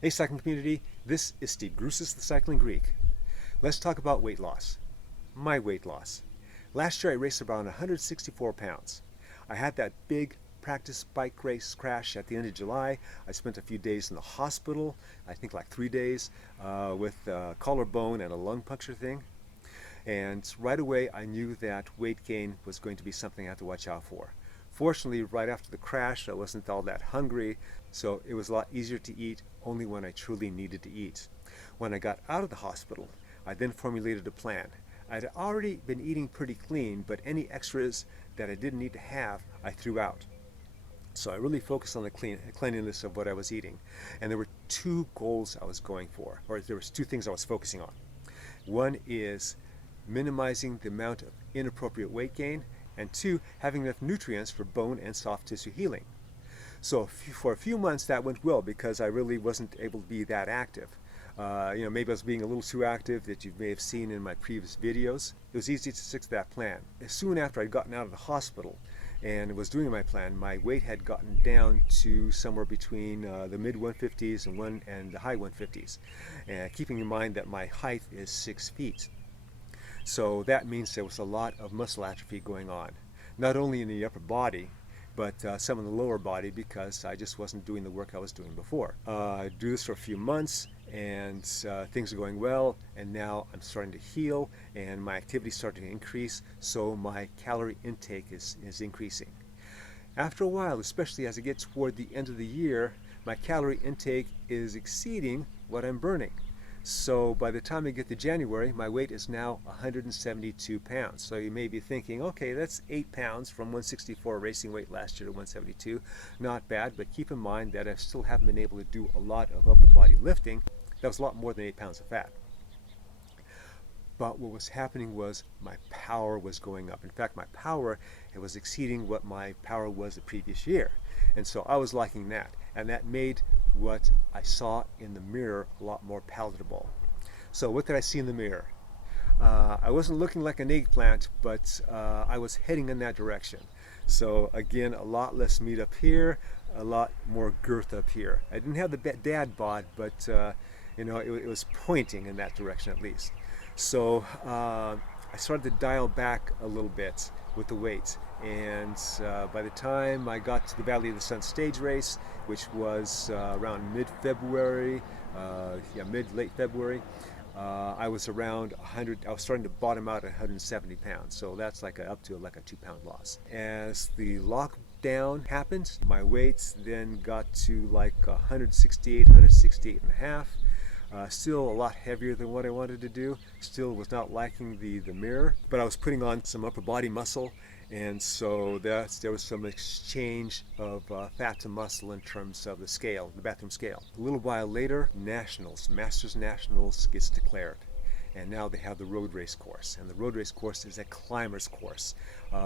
Hey cycling community, this is Steve Grusis, the Cycling Greek. Let's talk about weight loss. My weight loss. Last year I raced around 164 pounds. I had that big practice bike race crash at the end of July. I spent a few days in the hospital, I think like 3 days, with a collarbone and a lung puncture thing. And right away I knew that weight gain was going to be something I had to watch out for. Fortunately, right after the crash, I wasn't all that hungry, so it was a lot easier to eat only when I truly needed to eat. When I got out of the hospital, I then formulated a plan. I'd already been eating pretty clean, but any extras that I didn't need to have, I threw out. So I really focused on the cleanliness of what I was eating. And there were two goals I was going for, or there was two things I was focusing on. One is minimizing the amount of inappropriate weight gain, and two, having enough nutrients for bone and soft tissue healing. So for a few months that went well because I really wasn't able to be that active. Maybe I was being a little too active that you may have seen in my previous videos. It was easy to stick to that plan. As soon after I'd gotten out of the hospital and was doing my plan, my weight had gotten down to somewhere between the mid 150s and the high 150s. And keeping in mind that my height is 6 feet. So that means there was a lot of muscle atrophy going on, not only in the upper body, but some in the lower body because I just wasn't doing the work I was doing before. I do this for a few months and things are going well, and now I'm starting to heal and my activity is starting to increase, so my calorie intake is increasing. After a while, especially as I get toward the end of the year, my calorie intake is exceeding what I'm burning. So by the time I get to January, my weight is now 172 pounds. So you may be thinking, okay, that's 8 pounds from 164 racing weight last year to 172. Not bad, but keep in mind that I still haven't been able to do a lot of upper body lifting. That was a lot more than 8 pounds of fat. But what was happening was my power was going up. In fact, my power, it was exceeding what my power was the previous year. And so I was liking that. And that made what I saw in the mirror a lot more palatable. So what did I see in the mirror? I wasn't looking like an eggplant, but I was heading in that direction. So again, a lot less meat up here, a lot more girth up here. I didn't have the dad bod, but it was pointing in that direction at least. So I started to dial back a little bit with the weights, and by the time I got to the Valley of the Sun stage race, which was around mid-February, late February, I was around 100. I was starting to bottom out at 170 pounds, so that's up to like a 2-pound loss. As the lockdown happened, my weights then got to like 168, 168 and a half. Still a lot heavier than what I wanted to do. Still was not liking the mirror, but I was putting on some upper body muscle, and so there was some exchange of fat to muscle in terms of the scale, the bathroom scale. A little while later, Masters Nationals gets declared. And now they have the road race course, and the road race course is a climber's course.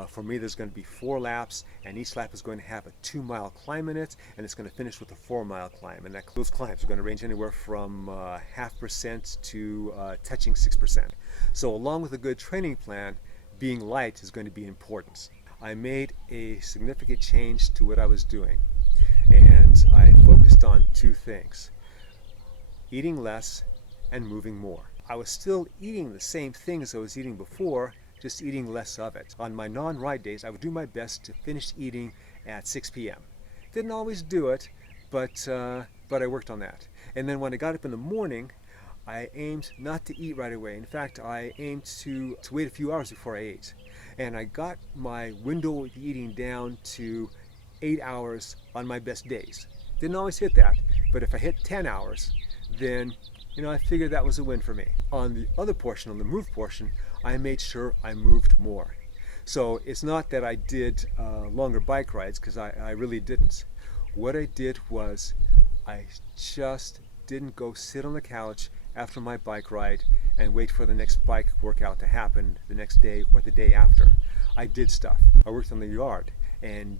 For me, there's going to be 4 laps, and each lap is going to have a 2-mile climb in it, and it's going to finish with a 4-mile climb. And those climbs are going to range anywhere from 0.5% to touching 6%. So along with a good training plan, being light is going to be important. I made a significant change to what I was doing, and I focused on 2 things: eating less and moving more. I was still eating the same things I was eating before, just eating less of it. On my non-ride days, I would do my best to finish eating at 6 p.m. Didn't always do it, but I worked on that. And then when I got up in the morning, I aimed not to eat right away. In fact, I aimed to wait a few hours before I ate. And I got my window of eating down to 8 hours on my best days. Didn't always hit that, but if I hit 10 hours, then I figured that was a win for me. On the other portion, on the move portion, I made sure I moved more. So it's not that I did longer bike rides, because I really didn't. What I did was I just didn't go sit on the couch after my bike ride and wait for the next bike workout to happen the next day or the day after. I did stuff. I worked on the yard, and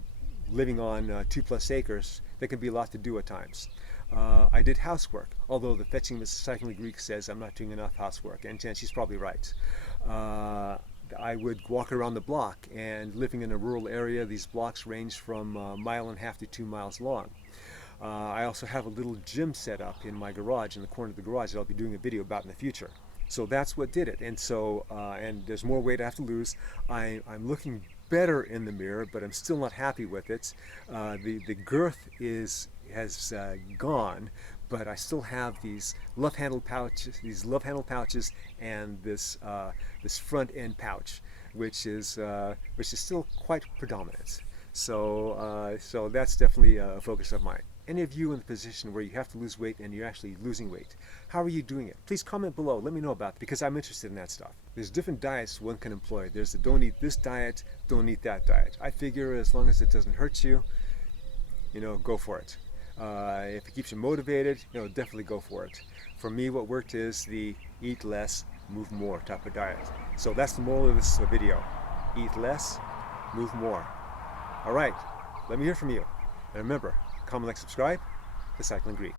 living on 2+ acres, there can be a lot to do at times. I did housework, although the Fetching Mrs. Cycling Greek says I'm not doing enough housework, and she's probably right. I would walk around the block, and living in a rural area, these blocks range from 1.5 miles to 2 miles long. I also have a little gym set up in my garage, in the corner of the garage, that I'll be doing a video about in the future. So that's what did it. And so, and there's more weight I have to lose. I'm looking better in the mirror, but I'm still not happy with it. The girth has gone, but I still have these love-handle pouches, and this this front end pouch, which is still quite predominant. So so that's definitely a focus of mine. Any of you in the position where you have to lose weight and you're actually losing weight, how are you doing it? Please comment below. Let me know about it, because I'm interested in that stuff. There's different diets one can employ. There's the don't eat this diet, don't eat that diet. I figure as long as it doesn't hurt you, go for it. If it keeps you motivated, definitely go for it. For me, what worked is the eat less, move more type of diet. So that's the moral of this video. Eat less, move more. All right, let me hear from you. And remember, comment, like, subscribe to Cycling Greek.